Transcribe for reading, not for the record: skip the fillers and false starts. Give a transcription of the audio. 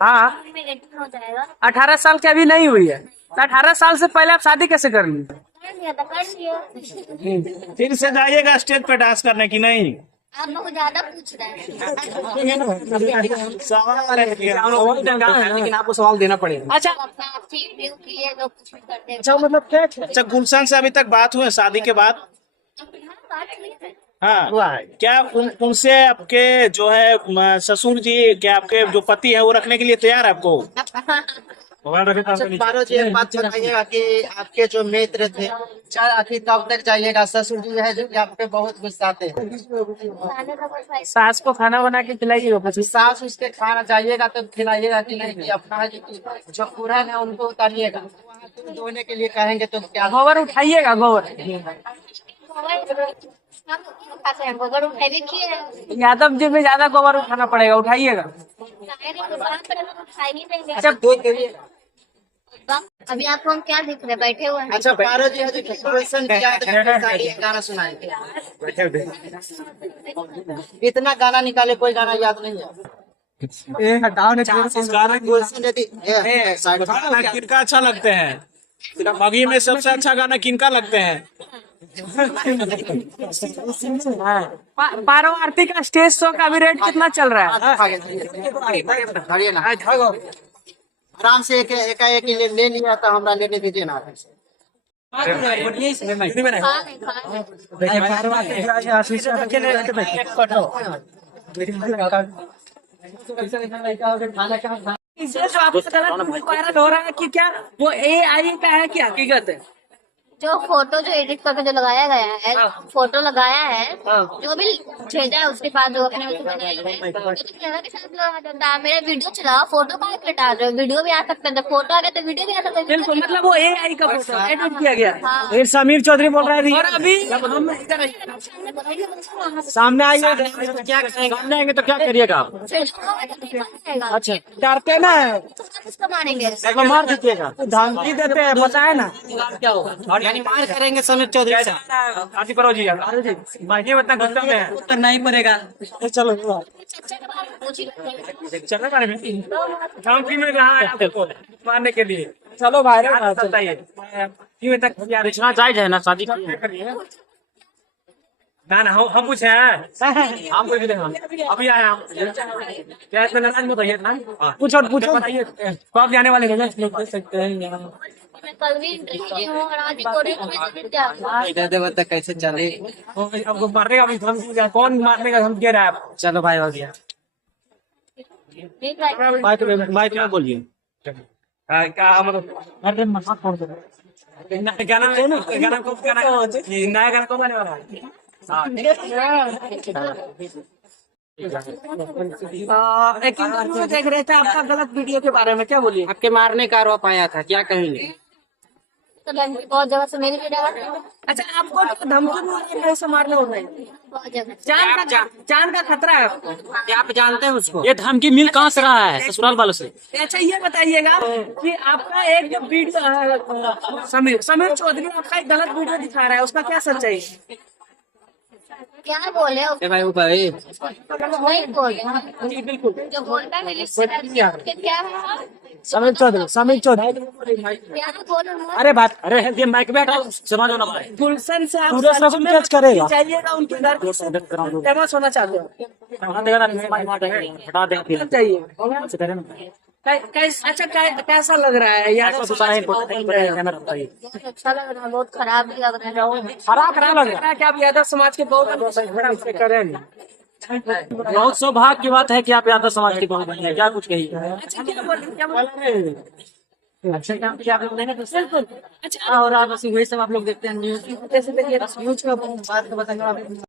हाँ, 18 साल की अभी नहीं हुई है तो 18 साल से पहले आप शादी कैसे कर ली? फिर से जाइएगा स्टेज पे डांस करने की नहीं? आप बहुत ज्यादा पूछ रहे हैं। सवाल है कि लेकिन आपको सवाल देना पड़ेगा। अच्छा अपना फील व्यू किए तो कुछ भी करते हैं। अच्छा, मतलब क्या? अच्छा, गुलशन से अभी तक बात हुई शादी के बाद? बात हुई है। हाँ, क्या उनसे आपके जो है ससुर जी, क्या आपके जो पति है वो रखने के लिए तैयार है आपको? पारो जी, एक बात बताइएगा कि आपके जो मित्र थे आखिर कब तक जाइएगा? ससुर जी है जो कि आप पे बहुत गुस्साते हैं। खाने का कोई फायदा सास को खाना बना के खिलाइएगा પછી। सास उसके खाना जाइएगा तो खिलाइएगा कि नहीं? कि अपना जो कुरन है उनको उतारिएगा, वहाँ तो धोने के लिए कहेंगे तो क्या? गोबर उठाइएगा, गोबर। हम खाते हैं गोबर उठे भी किए हैं। यादव जी में ज्यादा गोबर उठाना पड़ेगा, उठाइएगा। खाई नहीं देंगे। अच्छा, दूध देइएगा। अभी आपको हम क्या दिख रहे हैं? बैठे हुए हैं। अच्छा, पारो जी है क्वेश्चन किया तो साड़ी गाना सुनाएंगे। इतना गाना निकाले, कोई गाना याद नहीं है। हटाओ ना, क्वेश्चन यदि गाना किनका अच्छा लगते हैं? मगी में सबसे अच्छा गाना किनका लगते हैं? पारो आरती का स्टेज शो का अभी रेट कितना चल रहा है? खड़िए ना, आराम से एक ले लिया तो हमरा लेने दीजिए ना। जो आपका गलत वायरल हो रहा है कि क्या वो AI का है कि हकीकत है? जो फोटो जो एडिट करके जो लगाया गया है, फोटो लगाया है, हाँ। जो भी भेजा है उसके बाद जो अपने उसको बनाया है, वो तो कैमरा के साथ लगा देता है। मेरा वीडियो चला, फोटो का डाल रहे हो, वीडियो भी आ सकता है, फोटो आ गया तो वीडियो भी आ सकता है। बिल्कुल, मतलब वो AI का फोटो एडिट किया गया। हाँ। फिर समीर चौधरी बोल रहा है और अभी हम इधर सामने आइए तो क्या करेंगे? सामने आएंगे तो क्या करिएगा आप? फिर जो होगा तो नहीं बनेगा। अच्छा, डरते ना है, किसको मारेंगे? मार दीजिएगा, धमकी देते हैं, पता है ना क्या होगा? यानी मार करेंगे समीर चौधरी से। आरती करो जी यार। अरे जी, माइके में इतना गुस्सा में है, उत्तर नहीं पड़ेगा। चलो चच्चा के बारे में पूछ ही रहे चलने बारे में धमकी में रहा है आपको मारने के लिए। चलो भाई, बताइए क्यों तक पूछना जायज है ना? शादी ना ना हम पूछे हैं, हम कोई भी नहीं, अभी आए हम। क्या इसमें नाराज मत होइए ना, पूछो बताइए कब जाने वाले हैं? सकते हैं मैं कल भी इंटरव्यू दी हूँ और आज भी कोरिया में क्या इधर दे बता कैसे चले। आपको मारने का भी धमकी, कौन मारने का धमकी दे रहा है आपको? चलो भाई, हो गया। माइक में बोलिए। क्या मतलब? अरे मत छोड़ दो, गाना गाना को नया गाना कब आने वाला है? एक इंटरव्यू देख रहे थे आपका गलत वीडियो के बारे में, क्या बोलिए? आपके मारने का आरोप आया था, क्या कहेंगे? तो बहुत जगह से मेरी वीडियो अच्छा, आपको तो धमकी मिल रही है कैसे मारने हो रहे हैं? बहुत जगह जान का खतरा है आपको? क्या आप जानते हैं उसको? ये धमकी मिल कहाँ से रहा है? ससुराल वालों से। अच्छा, ये बताइएगा कि आपका एक जो वीडियो समीर चौधरी आपका एक गलत वीडियो दिखा रहा है, उसका क्या सच्चाई है? क्या बोले? भाई ऊपर वही बोल रहे जी बिल्कुल, जो बोलता है क्या है? समीर चौधरी क्या बोलो? अरे बात, अरे ये माइक पे हटाओ, समझ ना भाई। गुलशन से आप पूरे सब में जज करेगा। जाइएगा उनके घर, फेमस होना चाहते हो? हटा दे चाहिए। अच्छा, कैसा लग रहा है यार? बहुत अच्छा लग रहा है, बहुत खराब भी लग रहा है। खराब लग रहा है कि आप यादव समाज के बहुत करें। बहुत सौभाग्य की बात है कि आप यादव समाज की बहू बनी है। क्या कुछ कही? अच्छा, क्या बोल? अच्छा, क्या बिल्कुल। अच्छा, और आप वही सब आप लोग देखते हैं न्यूज, न्यूज का बात बताइए।